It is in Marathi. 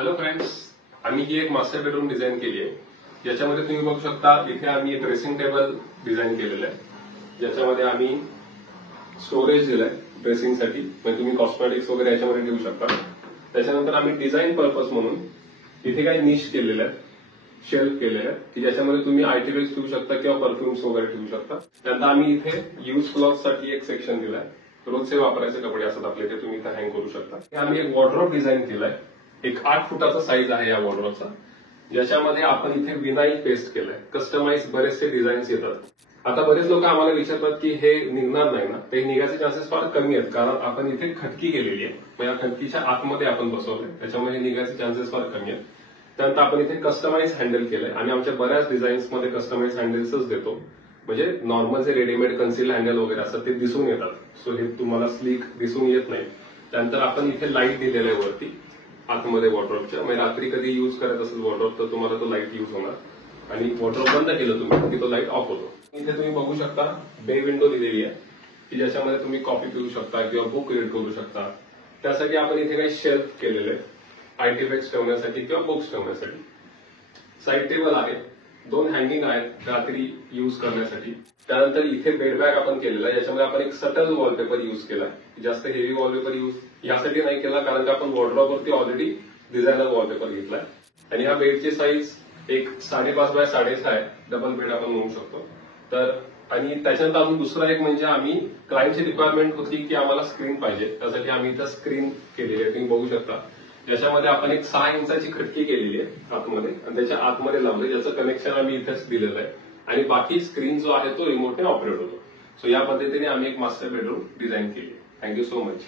हॅलो फ्रेंड्स, आम्ही ही एक मास्टर बेडरूम डिझाईन केली आहे. ज्याच्यामध्ये तुम्ही बघू शकता इथे आम्ही ड्रेसिंग टेबल डिझाईन केलेलं आहे, ज्याच्यामध्ये आम्ही स्टोरेज दिलंय ड्रेसिंगसाठी, म्हणजे तुम्ही कॉस्मेटिक्स वगैरे याच्यामध्ये ठेवू शकता. त्याच्यानंतर आम्ही डिझाईन पर्पज म्हणून इथे काही निश केलेले आहेत, शेल्फ केलेले आहेत की ज्याच्यामध्ये तुम्ही आयटीवेज ठेवू शकता किंवा परफ्युम्स वगैरे ठेवू शकता. त्यानंतर आम्ही इथे यूज क्लॉथसाठी एक सेक्शन दिलाय, रोजचे वापरायचे कपडे असतात आपले, ते तुम्ही इथे हँग करू शकता. आम्ही एक वॉर्डरोब डिझाईन केलाय, एक 8 फुटाचा साईज आहे या वॉर्डरोबचा, ज्याच्यामध्ये आपण इथे विनाईल पेस्ट केलंय. कस्टमाइज बरेचसे डिझाईन्स येतात. आता बरेच लोक आम्हाला विचारतात की हे निघणार नाही ना, ते निघायचे चान्सेस फार कमी आहेत, कारण आपण इथे खटकी केलेली आहे. मग या खटकीच्या आतमध्ये आपण बसवलंय, त्याच्यामुळे निघायचे चान्सेस फार कमी आहेत. त्यानंतर आपण इथे कस्टमाइज हँडल केलंय. आम्ही आमच्या बऱ्याच डिझाईन्समध्ये कस्टमाइज हँडल्सच देतो, म्हणजे नॉर्मल जे रेडीमेड कन्सिल हँडल वगैरे असतात ते दिसून येतात, सो हे तुम्हाला स्लीक दिसून येत नाही. त्यानंतर आपण इथे लाईट दिलेलं आहे वरती आतमध्ये वॉर्डरोबच्या, म्हणजे रात्री कधी युज करत असेल वॉर्डरोब तर तुम्हाला तो लाईट युज होणार, आणि वॉर्डरोब बंद केलं तुम्ही की तो लाईट ऑफ होतो. इथे तुम्ही बघू शकता बे विंडो दिलेली आहे की ज्याच्यामध्ये तुम्ही कॉफी पिऊ शकता किंवा बुक रीड करू शकता. त्यासाठी आपण इथे काही शेल्फ केलेले आयटीबॅग्स ठेवण्यासाठी किंवा बुक्स ठेवण्यासाठी. साईड टेबल आहे, 2 हँगिंग आहेत रात्री युज करण्यासाठी. त्यानंतर इथे बेडबॅग आपण केलेला आहे, याच्यामध्ये आपण एक सटल वॉलपेपर युज केलाय. जास्त हेवी वॉलपेपर युज यासाठी नाही केला, कारण का आपण वॉर्डरोबवरती ऑलरेडी डिझायनर वॉलपेपर घेतलाय. आणि ह्या बेडची साईज एक 5.5 बाय 6.5 आहे, डबल बेड आपण म्हणू शकतो. तर आणि त्याच्यानंतर अजून दुसरा एक म्हणजे आम्ही क्लायंटची रिक्वायरमेंट होती की आम्हाला स्क्रीन पाहिजे, त्यासाठी आम्ही इथं स्क्रीन केलेली आहे, तुम्ही बघू शकता. ज्याच्यामध्ये आपण एक 6 इंचाची खटकी केलेली आहे आतमध्ये, आणि त्याच्या आतमध्ये लावले, ज्याचं कनेक्शन आम्ही इथेच दिलेलं आहे. आणि बाकी स्क्रीन जो आहे तो रिमोटने ऑपरेट होतो. सो या पद्धतीने आम्ही एक मास्टर बेडरूम डिझाईन केली. Thank you so much.